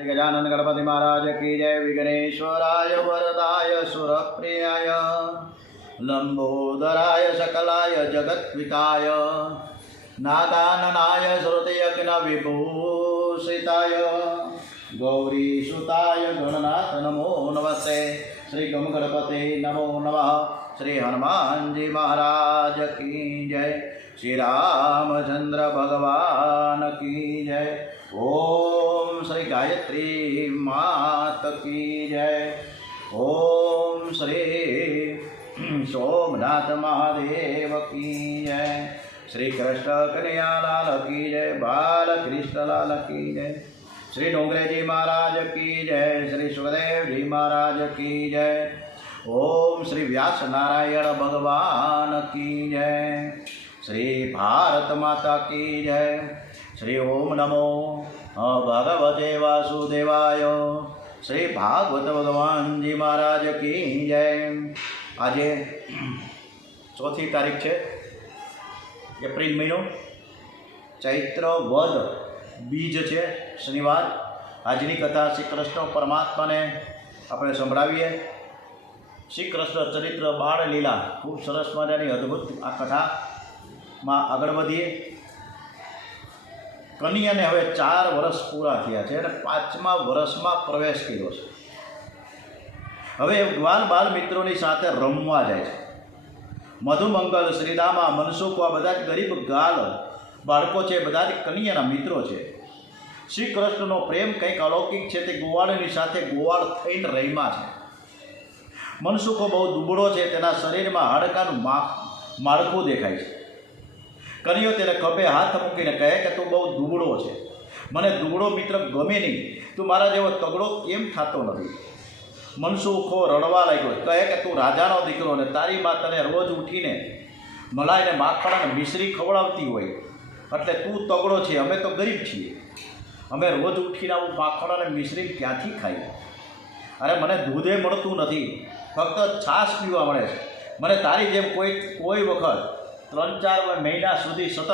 गजानन गणपति महाराज की जय। विघ्नेश्वराय वरदाय सुरप्रियाय लंबोदराय सकलाय जगत्विताय नादाननाय श्रुतियज्ञ विभूषिताय गौरीसुताय गणनाथ नमो नमस्ते। श्री गम गणपति नमो नमः। श्री हनुमान जी महाराज की जय। श्री रामचंद्र भगवान की जय। ओम श्री गायत्री मात की जय। ओम श्री सोमनाथ महादेव की जय। श्री कृष्ण कन्हैयालाल की जय। बाल कृष्ण लाल की जय। श्री डोंगरे जी महाराज की जय। श्री सुखदेव जी महाराज की जय। ओम श्री व्यास नारायण भगवान की जय। श्री भारत माता की जय। श्री ओम नमो भगवते वासुदेवाय। श्री भागवत भगवान जी महाराज की जय। आज 4 तारीख है एप्रिल महीनो, चैत्र वद बीज है, शनिवार। આજની કથા શ્રી કૃષ્ણ પરમાત્માને આપણે સંભળાવીએ। શ્રી કૃષ્ણ ચરિત્ર બાળ લીલા ખૂબ સરસ મજાની અદ્ભુત આ કથામાં આગળ વધીએ। કન્યાને હવે 4 વર્ષ પૂરા થયા છે અને 5મા વર્ષમાં પ્રવેશ કર્યો છે। હવે ગ્વાલ બાલ મિત્રોની સાથે રમવા જાય છે। મધુમંગલ, શ્રીદામા, મનસુખ આ બધા જ ગરીબ ગાલ બાળકો છે, બધા જ કન્યાના મિત્રો છે। શ્રી કૃષ્ણનો પ્રેમ કંઈક અલૌકિક છે। તે ગોવાળની સાથે ગોવાળ થઈને રહીમાં છે। મનસુખો બહુ દુબળો છે, તેના શરીરમાં હાડકાનું માળખું દેખાય છે। કન્યો તેને ખભે હાથ મૂકીને કહે કે તું બહુ દુબળો છે, મને દુબળો મિત્ર ગમે નહીં, તું મારા જેવો તગડો કેમ થતો નથી? મનસુખો રડવા લાગ્યો, કહે કે તું રાજાનો દીકરો ને તારી મા તને રોજ ઉઠીને મલાઈને માખણ અને મિશ્રી ખવડાવતી હોય એટલે તું તગડો છે, અમે તો ગરીબ છીએ, અમે રોજ ઉઠીને આવું માખણ અને મિશ્રી ક્યાંથી ખાઈએ? અરે મને દૂધે મળતું નથી, ફક્ત છાશ પીવા મળે છે। મને તારી જેમ કોઈ વખત 3-4 મહિના સુધી સતત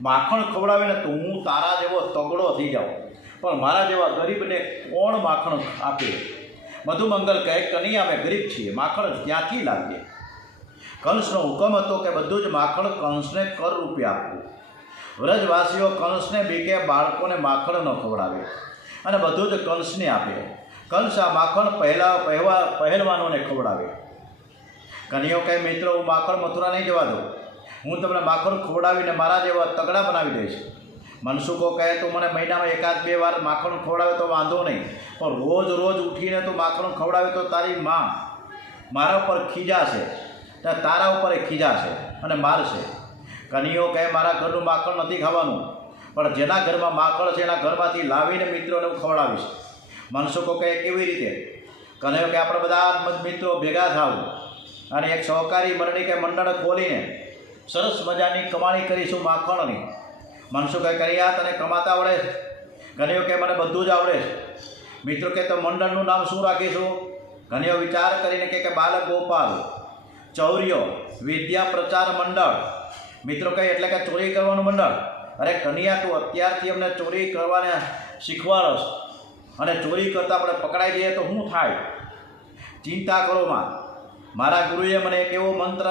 માખણ ખવડાવીને તો હું તારા જેવો તગડો થઈ જાઉં, પણ મારા જેવા ગરીબને કોણ માખણ આપે? મધુમંગલ કહે કન્યા અમે ગરીબ છીએ, માખણ ક્યાંથી લાવીએ? કંસનો હુકમ હતો કે બધું જ માખણ કંસને કર રૂપે આપવું। વ્રજવાસીઓ કંસને બીકે બાળકોને માખણ ન ખવડાવે અને બધું જ કંસને આપે। કંસ આ માખણ પહેલવાનોને ખવડાવે। કન્યો કહે મિત્રો, હું માખણ મથુરા નહીં જવા દઉં, હું તમને માખણ ખવડાવીને મારા જેવા તગડા બનાવી દઈશ। મનસુખો કહે તું મને મહિનામાં 1-2 વાર માખણ ખવડાવે તો વાંધો નહીં, પણ રોજ ઉઠીને તું માખણ ખવડાવે તો તારી માં મારા ઉપર ખીજાશે, તારા ઉપર ખીજાશે અને મારશે। કન્યો કહે મારા ઘરનું માખણ નથી ખાવાનું, પણ જેના ઘરમાં માખણ છે એના ઘરમાંથી લાવીને મિત્રોને હું ખવડાવીશ। મનસુખો કહે કેવી રીતે? કન્યો કે આપણે બધા મિત્રો ભેગા થાવું અને એક સહકારી મંડળી કે મંડળ ખોલીને સરસ મજાની કમાણી કરીશું માખણની। મનસુખે કર્યા તને કમાતા આવડે? કન્યો કે મને બધું જ આવડે છે। મિત્રો કે તો મંડળનું નામ શું રાખીશું? કન્યો વિચાર કરીને કે બાલક ગોપાલ ચૌર્ય વિદ્યા પ્રચાર મંડળ। મિત્રો કહે એટલે કે ચોરી કરવાનું મંડળ? અરે કન્યા તું અત્યારથી અમને ચોરી કરવાને શીખવાડશ અને ચોરી કરતાં આપણે પકડાઈ જઈએ તો શું થાય? ચિંતા કરો માં, મારા ગુરુએ મને એક એવો મંત્ર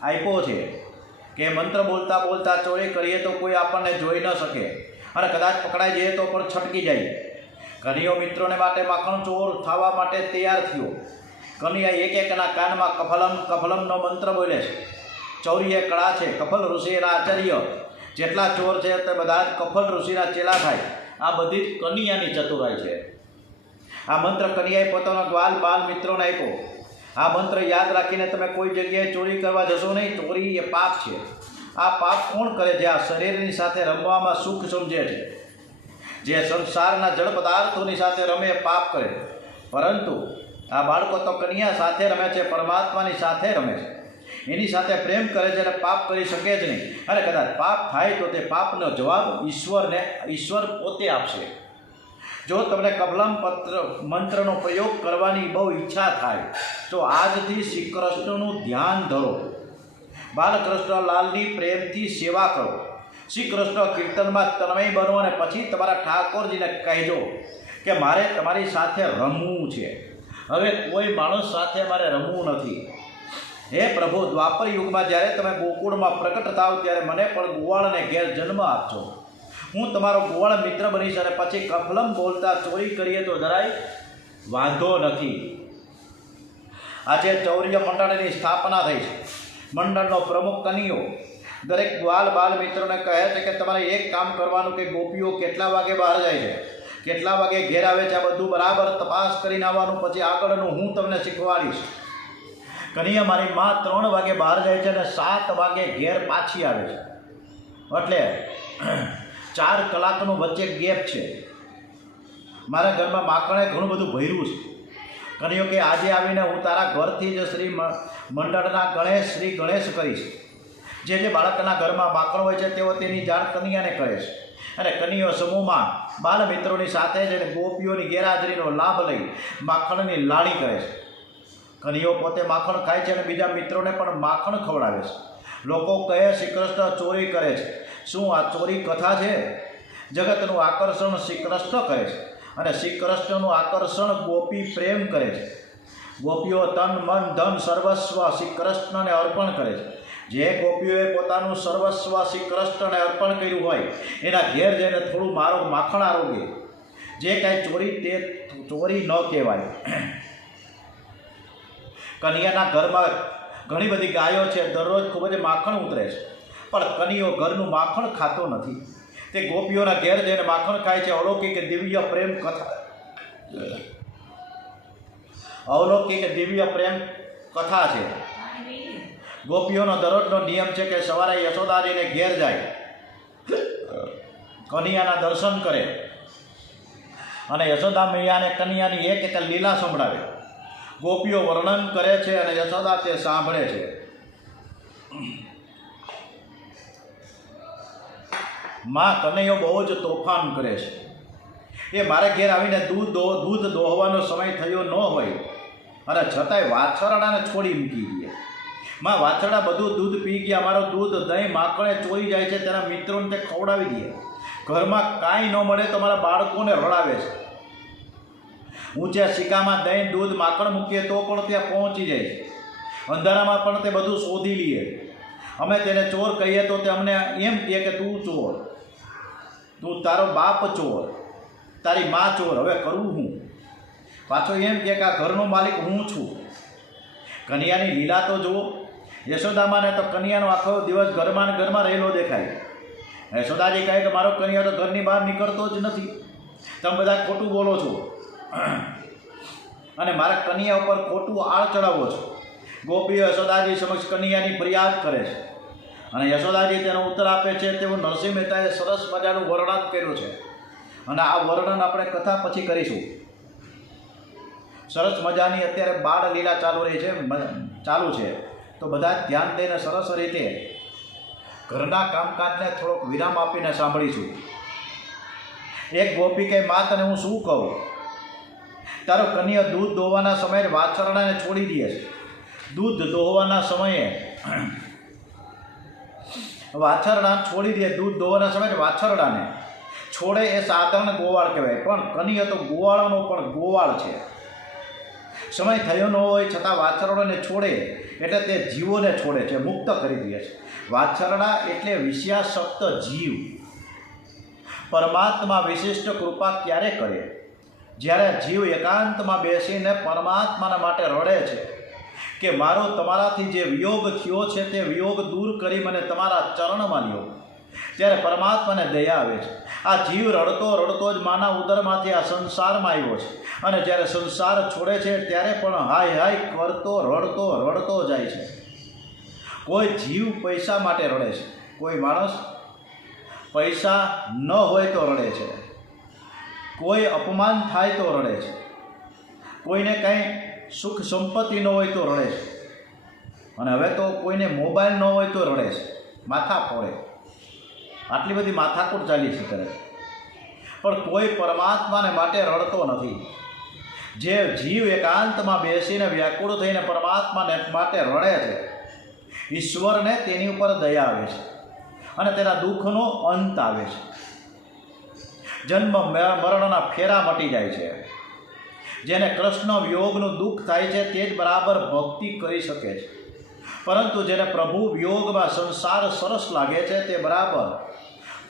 આપ્યો છે કે મંત્ર બોલતા બોલતા ચોરી કરીએ તો કોઈ આપણને જોઈ ન શકે અને કદાચ પકડાઈ જઈએ તો પણ છટકી જાય। કન્યો મિત્રોને માટે માખણ ચોર થવા માટે તૈયાર થયો। કન્યા એકના કાનમાં કફલમનો મંત્ર બોલે છે। ચૌર્ય કળા છે, કફલ ઋષિના આચાર્ય જેટલા ચોર છે તે બધા જ કફલ ઋષિના ચેલા થાય। આ બધી જ કન્યાની ચતુરાઈ છે। આ મંત્ર કન્યાએ પોતાના ગ્વાલ બાલ મિત્રોને આપ્યો। આ મંત્ર યાદ રાખીને તમે કોઈ જગ્યાએ ચોરી કરવા જશો નહીં। ચોરી એ પાપ છે। આ પાપ કોણ કરે? જે આ શરીરની સાથે રમવામાં સુખ સમજે છે, જે સંસારના જળ પદાર્થોની સાથે રમે પાપ કરે। પરંતુ આ બાળકો તો કન્યા સાથે રમે છે, પરમાત્માની સાથે રમે છે, એની સાથે પ્રેમ કરે છે અને પાપ કરી શકે જ નહીં। અને કદાચ પાપ થાય તો તે પાપનો જવાબ ઈશ્વર પોતે આપશે। જો તમને કફલમ મંત્રનો પ્રયોગ કરવાની બહુ ઈચ્છા થાય તો આજથી શ્રી કૃષ્ણનું ધ્યાન ધરો, બાલકૃષ્ણ લાલની પ્રેમથી સેવા કરો, શ્રી કૃષ્ણ કીર્તનમાં તન્મય બનો અને પછી તમારા ઠાકોરજીને કહેજો કે મારે તમારી સાથે રમવું છે, હવે કોઈ માણસ સાથે મારે રમવું નથી. હે પ્રભુ, દ્વાપર યુગમાં જ્યારે તમે ગોકુળમાં પ્રકટ થાવ ત્યારે મને પણ ગોવાળને ઘેર જન્મ આપજો. હું તમારો ગોવાળ મિત્ર બનીશ અને પછી કફલમ બોલતા ચોરી કરીએ તો જરાય વાંધો નથી. આજે ચૌર્ય મંડળની સ્થાપના થઈ છે. મંડળનો પ્રમુખ કનિયો દરેક ગ્વાલ બાલ મિત્રોને કહે છે કે તમારે એક કામ કરવાનું કે ગોપીઓ કેટલા વાગે બહાર જાય છે, કેટલા વાગે ઘેર આવે છે, આ બધું બરાબર તપાસ કરીને આવવાનું. પછી આગળનું હું તમને શીખવાડીશ. કનિયા મારી માં 3 વાગે બહાર જાય છે અને 7 વાગે ઘેર પાછી આવે છે, એટલે 4 કલાકનો વચ્ચે ગેપ છે. મારા ઘરમાં માખણે ઘણું બધું ભર્યું છે. કનિયો કે આજે આવીને હું તારા ઘરથી જ શ્રી મંડળના શ્રી ગણેશ કરીશ. જે બાળકના ઘરમાં માખણ હોય છે તેઓ તેની જાણ કનિયાને કરે છે અને કનિયો સમૂહમાં બાલ મિત્રોની સાથે જ ગોપીઓની ગેરહાજરીનો લાભ લઈ માખણની લાડી કરે છે. કનિયો પોતે માખણ ખાય છે અને બીજા મિત્રોને પણ માખણ ખવડાવે છે. લોકો કહે શ્રી કૃષ્ણ ચોરી કરે છે. શું આ ચોરી કથા છે? જગતનું આકર્ષણ શ્રી કૃષ્ણ કરે છે અને શ્રી કૃષ્ણનું આકર્ષણ ગોપી પ્રેમ કરે છે. ગોપીઓ તન મન ધન સર્વસ્વ શ્રી કૃષ્ણને અર્પણ કરે છે. જે ગોપીઓએ પોતાનું સર્વસ્વ શ્રી કૃષ્ણને અર્પણ કર્યું હોય એના ઘેર જઈને થોડું માખણ આરોગે. જે કાંઈ ચોરી તે ચોરી ન કહેવાય. કનિયાના ઘરમાં ઘણી બધી ગાયો છે, દરરોજ ખૂબ જ માખણ ઉતરે છે, પણ કનિયો ઘરનું માખણ ખાતો નથી. તે ગોપીઓના ઘેર જઈને માખણ ખાય છે. અલૌકિક દિવ્ય પ્રેમ કથા, અલૌકિક દિવ્ય પ્રેમ કથા છે. ગોપીઓનો દરરોજનો નિયમ છે કે સવારે યશોદાજીને ઘેર જાય, કનિયાના દર્શન કરે અને યશોદા મૈયાને કનિયાની એક લીલા સંભળાવે. ગોપીઓ વર્ણન કરે છે અને યશોદા તે સાંભળે છે. માં કનૈયો બહુ જ તોફાન કરે છે. એ મારે ઘેર આવીને દૂધ દોહવાનો સમય થયો ન હોય અને છતાંય વાછરડાને છોડી મૂકી દે. માં વાછરડા બધું દૂધ પી ગયા, મારો દૂધ દહીં માખણે ચોરી જાય છે, તેના મિત્રોને તે ખવડાવી દે. ઘરમાં કાંઈ ન મળે તો મારા બાળકોને રડાવે છે. ઊંચા સિક્કામાં દહીં દૂધ માખણ મૂકીએ તો પણ ત્યાં પહોંચી જાય છે. અંધારામાં પણ તે બધું શોધી લઈએ. અમે તેને ચોર કહીએ તો તે અમને એમ કહે કે તું ચોર, તું તારો બાપ ચોર, તારી મા ચોર. હવે કરવું હું? પાછો એમ કહે કે આ ઘરનો માલિક હું છું. કનિયાની લીલા તો જુઓ. યશોદામાને તો કનિયાનો આખો દિવસ ઘરમાં ને ઘરમાં રહેલો દેખાય. યશોદાજી કહે કે મારો કનિયા તો ઘરની બહાર નીકળતો જ નથી, તમે બધા ખોટું બોલો છો અને મારા કનિયા ઉપર ખોટું આળ ચડાવો છો. ગોપીઓ યશોદાજી સમક્ષ કનિયાની ફરિયાદ કરે છે અને યશોદાજી તેનો ઉત્તર આપે છે. તેઓ નરસિંહ મહેતાએ સરસ મજાનું વર્ણન કર્યું છે અને આ વર્ણન આપણે કથા પછી કરીશું. સરસ મજાની અત્યારે બાળ લીલા ચાલુ છે, તો બધા ધ્યાન દઈને સરસ રીતે ઘરના કામકાજને થોડોક વિરામ આપીને સાંભળીશું. એક ગોપી કે મા તને હું શું કહું? તારો કન્યા દૂધ દોહવાના સમયે વાછરડાને છોડી દે છે. દૂધ દોહવાના સમયે વાછરડા છોડી દે. દૂધ દોહવાના સમયે વાછરડાને છોડે એ સાધારણ ગોવાળ કહેવાય, પણ કનિયા તો ગોવાળનો પણ ગોવાળ છે. સમય થયો ન હોય છતાં વાછરડાને છોડે એટલે તે જીવોને છોડે છે, મુક્ત કરી દે છે. વાછરડા એટલે વિષયાસક્ત જીવ. પરમાત્મા વિશિષ્ટ કૃપા ક્યારે કરે? જ્યારે જીવ એકાંતમાં બેસીને પરમાત્માના માટે રડે છે કે મારો તમારાથી જે વિયોગ થયો છે તે વિયોગ દૂર કરી મને તમારા ચરણમાં લ્યો. ત્યારે પરમાત્માને દયા આવે છે. આ જીવ રડતો રડતો જ માના ઉદરમાંથી આ સંસારમાં આવ્યો છે અને જ્યારે સંસાર છોડે છે ત્યારે પણ હાય હાય કરતો રડતો જાય છે. કોઈ જીવ પૈસા માટે રડે છે, કોઈ માણસ પૈસા ન હોય તો રડે છે, કોઈ અપમાન થાય તો રડે છે, કોઈને કંઈ સુખ સંપત્તિ ન હોય તો રડે છે, અને હવે તો કોઈને મોબાઈલ ન હોય તો રડે છે, માથા ફોડે. આટલી બધી માથાકૂટ ચાલી છે કરે, પણ કોઈ પરમાત્માને માટે રડતો નથી. જે જીવ એકાંતમાં બેસીને વ્યાકુળ થઈને પરમાત્માને માટે રડે છે, ઈશ્વરને તેની ઉપર દયા આવે છે અને તેના દુઃખનો અંત આવે છે. જન્મ મરણના ફેરા મટી જાય છે. જેને કૃષ્ણ વિયોગનું દુઃખ થાય છે તે જ બરાબર ભક્તિ કરી શકે છે. પરંતુ જેને પ્રભુ વિયોગમાં સંસાર સરસ લાગે છે તે બરાબર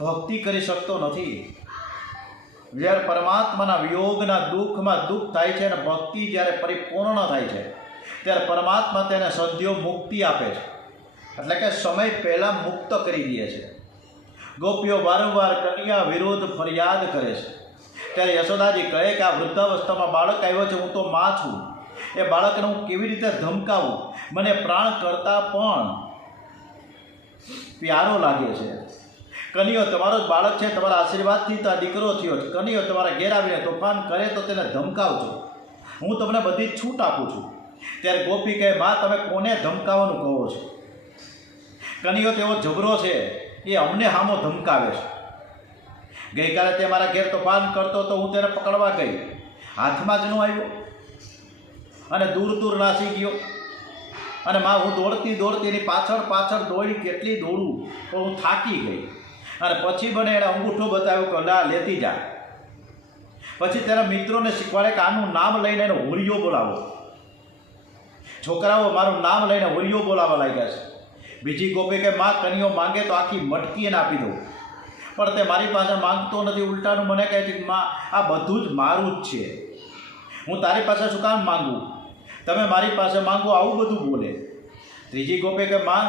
ભક્તિ કરી શકતો નથી. જ્યારે પરમાત્માના વિયોગના દુઃખમાં દુઃખ થાય છે અને ભક્તિ જ્યારે પરિપૂર્ણ થાય છે ત્યારે પરમાત્મા તેને સદ્યો મુક્તિ આપે છે, એટલે કે સમય પહેલાં મુક્ત કરી દે છે. ગોપીઓ વારંવાર કન્યા વિરુદ્ધ ફરિયાદ કરે છે. ત્યારે યશોદાજી કહે કે આ વૃદ્ધાવસ્થામાં બાળક આવ્યો છે, હું તો માં છું, એ બાળકને હું કેવી રીતે ધમકાવું? મને પ્રાણ કરતાં પણ પ્યારો લાગે છે. કનૈયો તમારો જ બાળક છે, તમારા આશીર્વાદથી તો આ દીકરો થયો છે. કનૈયો તમારા ઘેર આવીને તોફાન કરે તો તેને ધમકાવજો, હું તમને બધી જ છૂટ આપું છું. ત્યારે ગોપી કહે, માં તમે કોને ધમકાવવાનું કહો છો? કનૈયો તેવો જબરો છે, એ અમને હામો ધમકાવે છે. ગઈકાલે તે મારા ઘેર તોફાન કરતો તો હું તેને પકડવા ગઈ, હાથમાં જ ન આવ્યો અને દૂર દૂર નાસી ગયો. અને માં હું દોડતી દોડતી એની પાછળ પાછળ દોડી, કેટલી દોડું તો હું થાકી ગઈ. અને પછી મને એણે અંગૂઠો બતાવ્યો કે લા લેતી જા. પછી તેના મિત્રોને શીખવાડે કે આનું નામ લઈને એને હોરિયો બોલાવો. છોકરાઓ મારું નામ લઈને હોરિયો બોલાવવા લાગ્યા છે. બીજી ગોપી કે માં કનૈયો માંગે તો આખી મટકી એને આપી દઉં, પણ તે મારી પાસે માંગતો નથી. ઉલટાનું મને કહે છે કે માં આ બધું જ મારું જ છે, હું તારી પાસે શું કામ માંગું? તમે મારી પાસે માંગો, આવું બધું બોલે. ત્રીજી ગોપી કે માં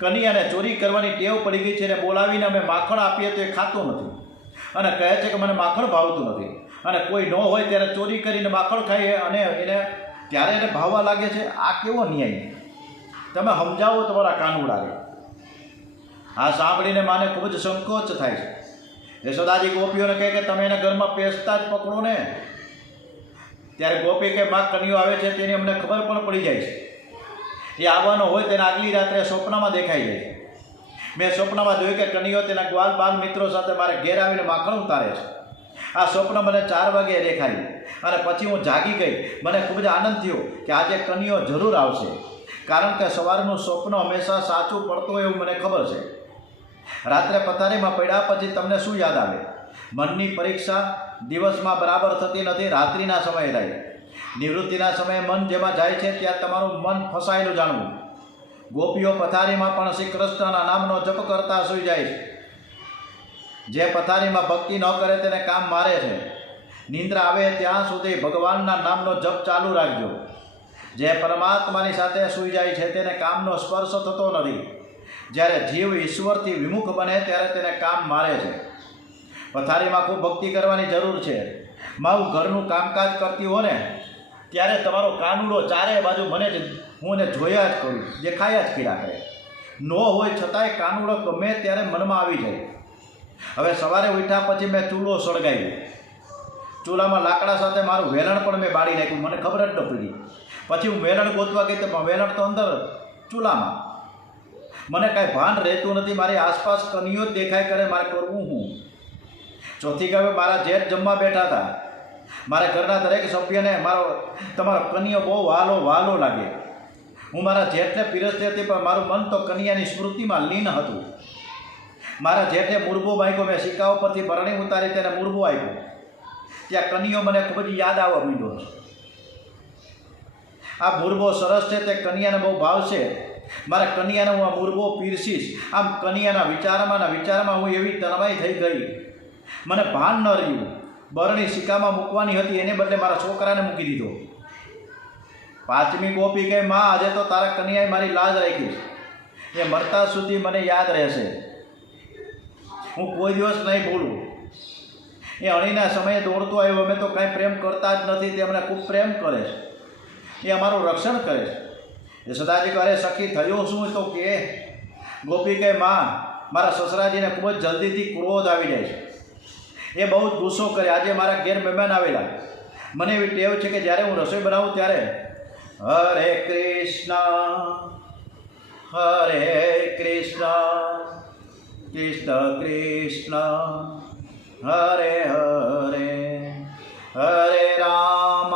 કનૈયાને ચોરી કરવાની ટેવ પડી ગઈ છે, એને બોલાવીને અમે માખણ આપીએ તો એ ખાતો નથી અને કહે છે કે મને માખણ ભાવતું નથી. અને કોઈ ન હોય ત્યારે ચોરી કરીને માખણ ખાઈએ અને એને ત્યારે એને ભાવવા લાગે છે. આ કેવો ન્યાય? તમે સમજાવો તમારા કાનુડાને. આ સાંભળીને માને ખૂબ જ સંકોચ થાય છે. યશોદાજી ગોપીઓને કહે કે તમે એને ઘરમાં પેસતા જ પકડો ને. ત્યારે ગોપી કે માં કનૈયો આવે છે તેની અમને ખબર પણ પડી જાય છે. એ આવવાનો હોય તેને આગલી રાત્રે સ્વપ્નમાં દેખાઈ જાય છે. મેં સ્વપ્નમાં જોયું કે કનૈયો તેના ગ્વાલ બાલ મિત્રો સાથે મારે ઘેર આવીને માખણ ઉતારે છે. આ સ્વપ્ન મને 4 વાગે દેખાયું અને પછી હું જાગી ગઈ. મને ખૂબ જ આનંદ થયો કે આજે કનૈયો જરૂર આવશે, કારણ કે સવારનું સ્વપ્ન હંમેશા સાચું પડતું હોય એવું મને ખબર છે. રાત્રે પથારીમાં પડ્યા પછી તમને શું યાદ આવે? મનની પરીક્ષા દિવસમાં બરાબર થતી નથી, રાત્રિના સમયે થાય. નિવૃત્તિના સમયે મન જેમાં જાય છે ત્યાં તમારું મન ફસાયેલું જાણવું. ગોપીઓ પથારીમાં પણ શ્રી કૃષ્ણના નામનો જપ કરતા સૂઈ જાય છે. જે પથારીમાં ભક્તિ ન કરે તેને કામ મારે છે. નિંદ્રા આવે ત્યાં સુધી ભગવાનના નામનો જપ ચાલુ રાખજો. જે પરમાત્માની સાથે સૂઈ જાય છે તેને કામનો સ્પર્શ થતો નથી. જ્યારે જીવ ઈશ્વરથી વિમુખ બને ત્યારે તેને કામ મારે છે. પથારીમાં ખૂબ ભક્તિ કરવાની જરૂર છે. મારું ઘરનું કામકાજ કરતી હો ને ત્યારે તમારો કાનુડો ચારે બાજુ મને જ હું એને જોયા જ કરું, દેખાયા જ કર્યા કરે. ન હોય છતાંય કાનુડો ગમે ત્યારે મનમાં આવી જાય. હવે સવારે ઉઠ્યા પછી મેં ચૂલો સળગાવ્યો. ચૂલામાં લાકડા સાથે મારું વેલણ પણ મેં બાળી નાખ્યું, મને ખબર જ ન પડી. પછી હું વેલણ ગોતવા ગઈ તો વેલણ તો અંદર ચૂલામાં. મને કાંઈ ભાન રહેતું નથી. મારી આસપાસ કનૈયો જ દેખાય કરે, મારે કરવું હું? ચોથી કવે મારા જેઠ જમવા બેઠા હતા. મારા ઘરના દરેક સભ્યને તમારો કનૈયો બહુ વહાલો લાગે. હું મારા જેઠને પીરસતી હતી પણ મારું મન તો કનૈયાની સ્મૃતિમાં લીન હતું. મારા જેઠે મુરબો માંગ્યો, મેં સિક્કાઓ પરથી બરણી ઉતારી તેને મુરબો આપ્યો. ત્યાં કનૈયો મને ખૂબ જ યાદ આવવા માંડ્યો છે. આ મુરબો સરસ છે, તે કનૈયાને બહુ ભાવશે. મારા કનૈયાને હું આ મુરબો પીરસીશ. આમ કનૈયાના વિચારમાં હું એવી તન્માઈ થઈ ગઈ, મને ભાન ન રહ્યું. બરણી સિક્કામાં મૂકવાની હતી એને બદલે મારા છોકરાને મૂકી દીધો. પાંચમી ગોપી કહે, માં આજે તો તારા કનૈયાએ મારી લાજ રાખી છે, એ મરતા સુધી મને યાદ રહેશે, હું કોઈ દિવસ નહીં ભૂલું. એ અણીના સમયે દોડતો આવ્યો. અમે તો કાંઈ પ્રેમ કરતા જ નથી, તે અમને ખૂબ પ્રેમ કરે છે, એ અમારું રક્ષણ કરે છે. યશોદાજી કહે, સખી થયો શું? તો કે ગોપી કહે, માં મારા સસરાજીને ખૂબ જ જલ્દીથી ક્રોધ આવી જાય છે, એ બહુ જ ગુસ્સો કરે. આજે મારા ઘેર મહેમાન આવેલા. મને એવી ટેવ છે કે જ્યારે હું રસોઈ બનાવું ત્યારે હરે કૃષ્ણ કૃષ્ણ કૃષ્ણ હરે હરે હરે રામ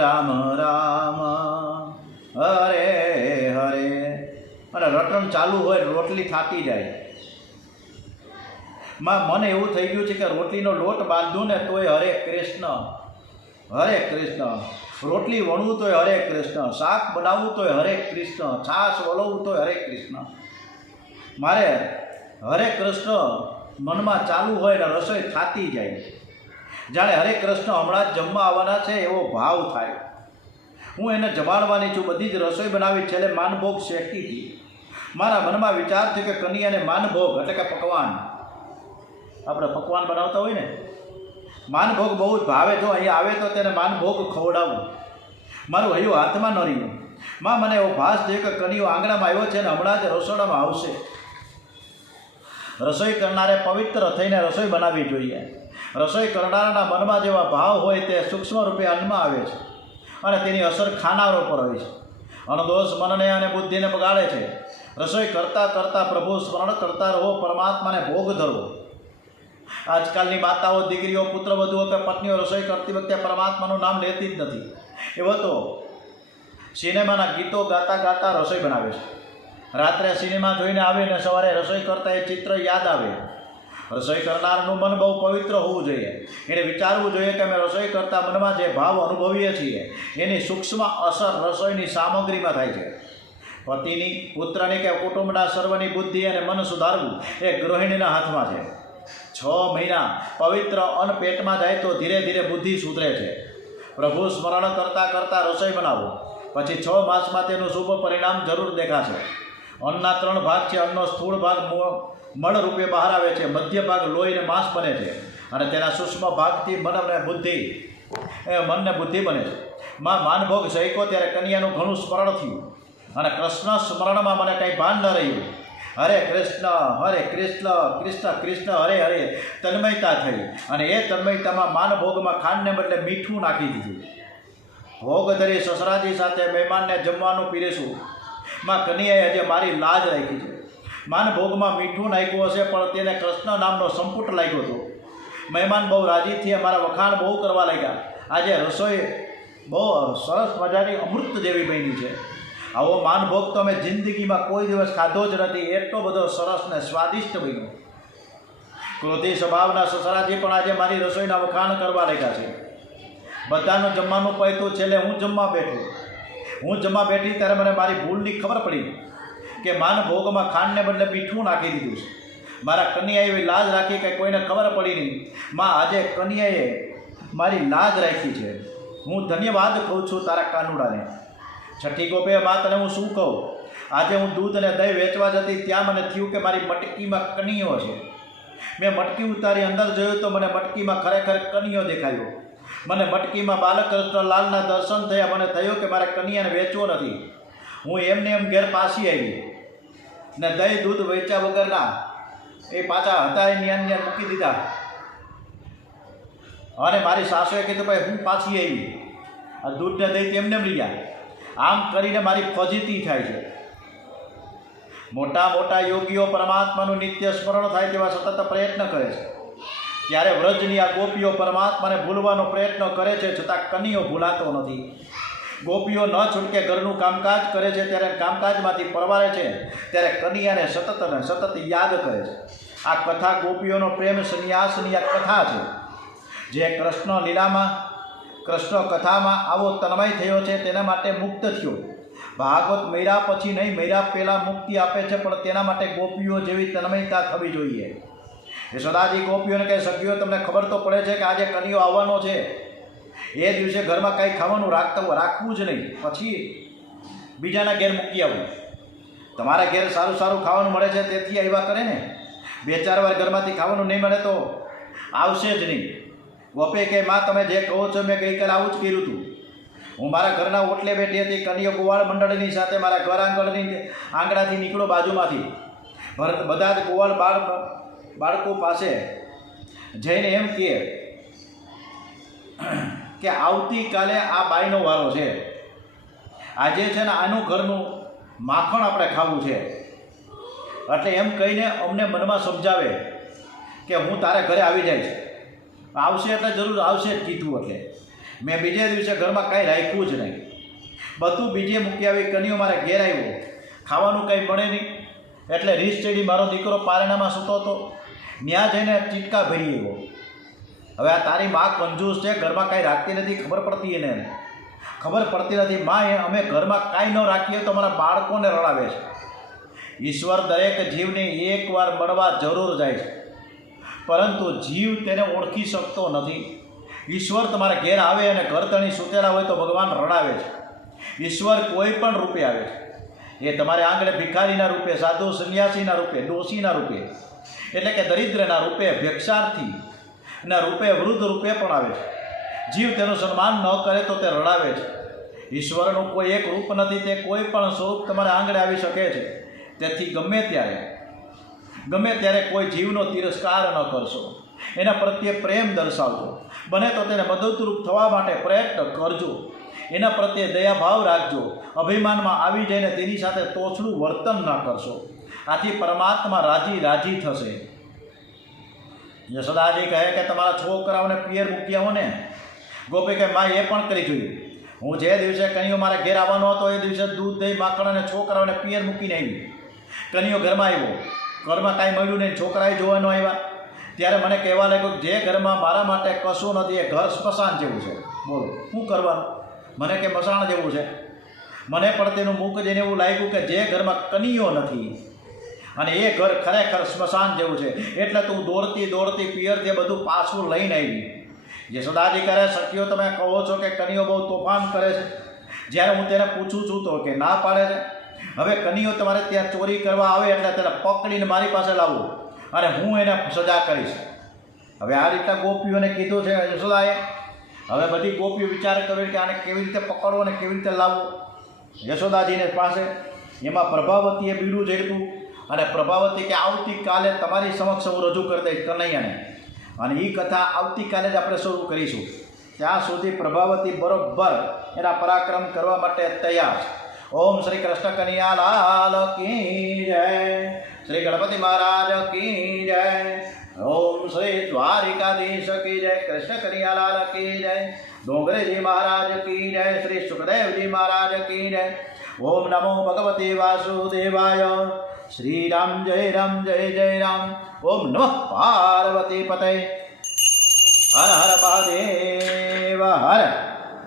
રામ રામ હરે હરે ચાલુ હોય, રોટલી થાકી જાય. મને એવું થઈ ગયું છે કે રોટલીનો લોટ બાંધું ને તોય હરે કૃષ્ણ, હરે કૃષ્ણ. રોટલી વણવું તોય હરે કૃષ્ણ, શાક બનાવવું તોય હરે કૃષ્ણ, છાશ વળવવું તોય હરે કૃષ્ણ. મારે હરે કૃષ્ણ મનમાં ચાલુ હોય ને રસોઈ થાતી જાય, જાણે હરે કૃષ્ણ હમણાં જ જમવા આવવાના છે એવો ભાવ થાય. હું એને જમાડવાની છું, બધી જ રસોઈ બનાવી, છેલ્લે માનભોગ શેકી હતી. મારા મનમાં વિચાર થયો કે કન્યાને માનભોગ એટલે કે પકવાન, આપણે પકવાન બનાવતા હોય ને, માનભોગ બહુ જ ભાવે. જો અહીંયા આવે તો તેને માનભોગ ખવડાવું. મારું હૈયું હાથમાં ન રહ્યું. મને એવો ભાસ થયો કે કનિયો આંગણામાં આવ્યો છે ને હમણાં જ રસોડામાં આવશે. રસોઈ કરનારે પવિત્ર થઈને રસોઈ બનાવવી જોઈએ. રસોઈ કરનારના મનમાં જેવા ભાવ હોય તે સૂક્ષ્મ રૂપે અન્નમાં આવે છે અને તેની અસર ખાનારો પર હોય છે. અનદોષ મનને અને બુદ્ધિને બગાડે છે. રસોઈ કરતાં કરતાં પ્રભુ સ્મરણ કરતા રહો, પરમાત્માને ભોગ ધરો. આજકાલની માતાઓ, દીકરીઓ, પુત્રવધુઓ કે પત્નીઓ રસોઈ કરતી વખતે પરમાત્માનું નામ લેતી જ નથી. એવો તો સિનેમાના ગીતો ગાતા ગાતા રસોઈ બનાવે છે. રાત્રે સિનેમા જોઈને આવીને સવારે રસોઈ કરતાં એ ચિત્ર યાદ આવે. રસોઈ કરનારનું મન બહુ પવિત્ર હોવું જોઈએ. એને વિચારવું જોઈએ કે અમે રસોઈ કરતાં મનમાં જે ભાવ અનુભવીએ છીએ એની સૂક્ષ્મ અસર રસોઈની સામગ્રીમાં થાય છે. પતિની, પુત્રની કે કુટુંબના સર્વની બુદ્ધિ અને મન સુધારવું એ ગૃહિણીના હાથમાં છે. 6 મહિના પવિત્ર અન્ન પેટમાં જાય તો ધીરે ધીરે બુદ્ધિ સુધરે છે. પ્રભુ સ્મરણ કરતાં કરતાં રસોઈ બનાવો, પછી 6 માસમાં તેનું શુભ પરિણામ જરૂર દેખાશે. અન્નના 3 ભાગ છે. અન્નનો સ્થૂળ ભાગ મળ રૂપે બહાર આવે છે, મધ્ય ભાગ લોહી અને માંસ બને છે અને તેના સૂક્ષ્મ ભાગથી મનને બુદ્ધિ બને છે. માનભોગ શહીકો ત્યારે કન્યાનું ઘણું સ્મરણ થયું અને કૃષ્ણ સ્મરણમાં મને કંઈ ભાન ન રહ્યું. હરે કૃષ્ણ, કૃષ્ણ કૃષ્ણ હરે હરે તન્મયતા થઈ અને એ તન્મયતામાં માનભોગમાં ખાંડને બદલે મીઠું નાખી દીધું. ભોગ ધરી સસરાજી સાથે મહેમાનને જમવાનું પીરેશું. કન્યાએ હજે મારી લાજ રાખી છે. માનભોગમાં મીઠું નાખ્યું હશે પણ તેને કૃષ્ણ નામનો સંપુટ લાગ્યો હતો. મહેમાન બહુ રાજી થયા, મારા વખાણ બહુ કરવા લાગ્યા. આજે રસોઈ બહુ સરસ મજાની અમૃત જેવી બની છે. આવો માનભોગ તો અમે જિંદગીમાં કોઈ દિવસ ખાધો જ નથી. એટલો બધો સરસ ને સ્વાદિષ્ટ બન્યો. ક્રોધી સ્વભાવના સસરાજી પણ આજે મારી રસોઈના વખાણ કરવા લાગ્યા છે. બધાનું જમવાનું પહોંચ્યું, છેલ્લે હું જમવા બેઠી ત્યારે મને મારી ભૂલની ખબર પડી કે માનભોગમાં ખાંડને બદલે મીઠું નાખી દીધું છે. મારા કન્યાએ એવી લાજ રાખી કે કોઈને ખબર પડી નહીં. આજે કન્યાએ મારી લાજ રાખી છે. હું ધન્યવાદ કહું છું તારા કાનુડાને. છઠ્ઠી ગોપે તને હું શું કહું? આજે હું દૂધ અને દહીં વેચવા જતી ત્યાં મને થયું કે મારી મટકીમાં કનિયો છે. મેં મટકી ઉતારી અંદર જોયું તો મને મટકીમાં ખરેખર કનિયો દેખાયો. મને મટકીમાં બાલકૃષ્ણ લાલના દર્શન થયા. મને થયું કે મારે કન્યાને વેચવો નથી. હું એમને એમ ઘેર પાછી આવી ને દહીં દૂધ વેચ્યા વગરના એ પાછા હતા એની અંદર મૂકી દીધા. અને મારી સાસુએ કીધું ભાઈ હું પાછી આવી, આ દૂધને દહીં તેમને લઈ ગયા. આમ કરીને મારી ફજીતી થાય છે. મોટા મોટા યોગીઓ પરમાત્માનું નિત્ય સ્મરણ થાય તેવા સતત પ્રયત્ન કરે છે. ત્યારે વ્રજની આ ગોપીઓ પરમાત્માને ભૂલવાનો પ્રયત્ન કરે છે, છતાં કનિયો ભૂલાતો નથી. ગોપીઓ ન છૂટકે ઘરનું કામકાજ કરે છે, ત્યારે કામકાજમાંથી પરવારે છે ત્યારે કનિયાને સતત યાદ કરે છે. આ કથા ગોપીઓનો પ્રેમ સંન્યાસની આ કથા છે. જે કૃષ્ણ લીલામાં, કૃષ્ણ કથામાં આવો તન્મય થયો છે તેના માટે મુક્ત થયો. ભાગવત મૈરા પછી નહીં, મૈરા પહેલાં મુક્તિ આપે છે, પણ તેના માટે ગોપીઓ જેવી તન્મયતા થવી જોઈએ. યશોદાજી ગોપીઓને કહે, સખીઓ તમને ખબર તો પડે છે કે આજે કનિયો આવવાનો છે. એ દિવસે ઘરમાં કંઈ ખાવાનું રાખવું જ નહીં, પછી બીજાના ઘેર મૂકી આવવું. તમારા ઘેર સારું સારું ખાવાનું મળે છે તેથી આવ્યા કરે ને. 2-4 વાર ઘરમાંથી ખાવાનું નહીં મળે તો આવશે જ નહીં. ગોપે કે માં તમે જે કહો છો મેં ગઈકાલે આવું જ કર્યું હતું. હું મારા ઘરના ઓટલે બેઠી હતી. કનિયો ગોવાળ મંડળની સાથે મારા ઘર આંગણાથી નીકળો બાજુમાંથી. બધા જ ગોવાળ બાળકો પાસે જઈને એમ કહે કે આવતીકાલે આ બાઈનો વારો છે. આજે છે ને આનું ઘરનું માખણ આપણે ખાવું છે. એટલે એમ કહીને અમને મનમાં સમજાવે કે હું તારા ઘરે આવી જઈશ. આવશે એટલે જરૂર આવશે જ કીધું. એટલે મેં બીજે દિવસે ઘરમાં કાંઈ રાખ્યું જ નહીં. બધું બીજે મૂકી આવી. કનિયો મારે ઘેર આવ્યો, ખાવાનું કંઈ મળે નહીં. એટલે રીસ ચડી મારો દીકરો પારણામાં સૂતો હતો, ત્યાં જઈને ચીટકા ભરી એવો. હવે આ તારી માં કંજૂસ છે, ઘરમાં કાંઈ રાખતી નથી, ખબર પડતી એને ખબર પડતી નથી. માં અમે ઘરમાં કાંઈ ન રાખીએ તો અમારા બાળકોને રડાવે છે. ઈશ્વર દરેક જીવને એકવાર મળવા જરૂર જાય છે, પરંતુ જીવ તેને ઓળખી શકતો નથી. ઈશ્વર તમારા ઘેર આવે અને ઘરતણી સૂતેલા હોય તો ભગવાન રડાવે છે. ઈશ્વર કોઈ પણ રૂપે આવે છે. એ તમારે આંગણે ભિખારીના રૂપે, સાધુ સંન્યાસીના રૂપે, ડોશીના રૂપે, એટલે કે દરિદ્રના રૂપે, ભિક્ષાર્થીના રૂપે, વૃદ્ધ રૂપે પણ આવે છે. જીવ તેનું સન્માન ન કરે તો તે રડાવે છે. ઈશ્વરનું કોઈ એક રૂપ નથી, તે કોઈ પણ સ્વરૂપ તમારે આંગણે આવી શકે છે. તેથી ગમે ત્યારે કોઈ જીવનો તિરસ્કાર ન કરશો, એના પ્રત્યે પ્રેમ દર્શાવજો. બને તો તેને મદદરૂપ થવા માટે પ્રયત્ન કરજો. એના પ્રત્યે દયાભાવ રાખજો. અભિમાનમાં આવી જઈને તેની સાથે તોછડું વર્તન ન કરશો. આથી પરમાત્મા રાજી થશે. યશોદાજી કહે કે તમારા છોકરાઓને પિયર મૂક્યા હો ને. ગોપી કહે માં એ પણ કરી જોયું. હું જે દિવસે કનૈયો મારા ઘેર આવવાનો હતો એ દિવસે દૂધ, દહીં, માખણ અને છોકરાઓને પિયર મૂકીને આવી. કનૈયો ઘરમાં આવ્યો, ઘરમાં કાંઈ મળ્યું નહીં, છોકરાએ જોવા ન આવ્યા. ત્યારે મને કહેવા લાગ્યું જે ઘરમાં મારા માટે કશું નથી એ ઘર સ્મશાન જેવું છે. બોલો શું કરવાનું? મને કે મસાણ જેવું છે. મને પણ તેનું મુખ જઈને એવું લાગ્યું કે જે ઘરમાં કનૈયો નથી અને એ ઘર ખરેખર સ્મશાન જેવું છે. એટલે તું દોડતી પિયરથી બધું પાછું લઈને આવી. યશોદાજી કરે સખીઓ તમે કહો છો કે કનૈયો બહુ તોફાન કરે છે. જ્યારે હું તેને પૂછું છું તો કે ના પાડે છે. હવે કનૈયો તમારે ત્યાં ચોરી કરવા આવે એટલે તેને પકડીને મારી પાસે લાવવું અને હું એને સજા કરીશ. હવે આ રીતે ગોપીઓને કીધું છે યશોદાએ. હવે બધી ગોપીઓ વિચાર કર્યો કે આને કેવી રીતે પકડવો અને કેવી રીતે લાવવો. યશોદાજીને પાસે એમાં પ્રભાવતીએ બીડું ઝેડ્યું અને પ્રભાવતી કે આવતીકાલે તમારી સમક્ષ હું રજૂ કરી દઈશ કનૈયાને, અને એ કથા આવતીકાલે જ આપણે શરૂ કરીશું. ત્યાં સુધી પ્રભાવતી બરોબર એના પરાક્રમ કરવા માટે તૈયાર છે. ઓમ શ્રી કૃષ્ણ કનૈયા લાલ કી જય, શ્રી ગણપતિ મહારાજ કી જય, ઓમ શ્રી દ્વારિકાધીશ કી જય, કૃષ્ણ કનૈયા લાલ કી જય, ડોંગરેજી મહારાજ કી જય, શ્રી સુખદેવજી મહારાજ કી જય. ઓમ નમો ભગવતે વાસુદેવાય. શ્રી રામ જય રામ જય જય રામ. ઓમ નમઃ પાર્વતી પતય. હર હર મહાદેવ હર.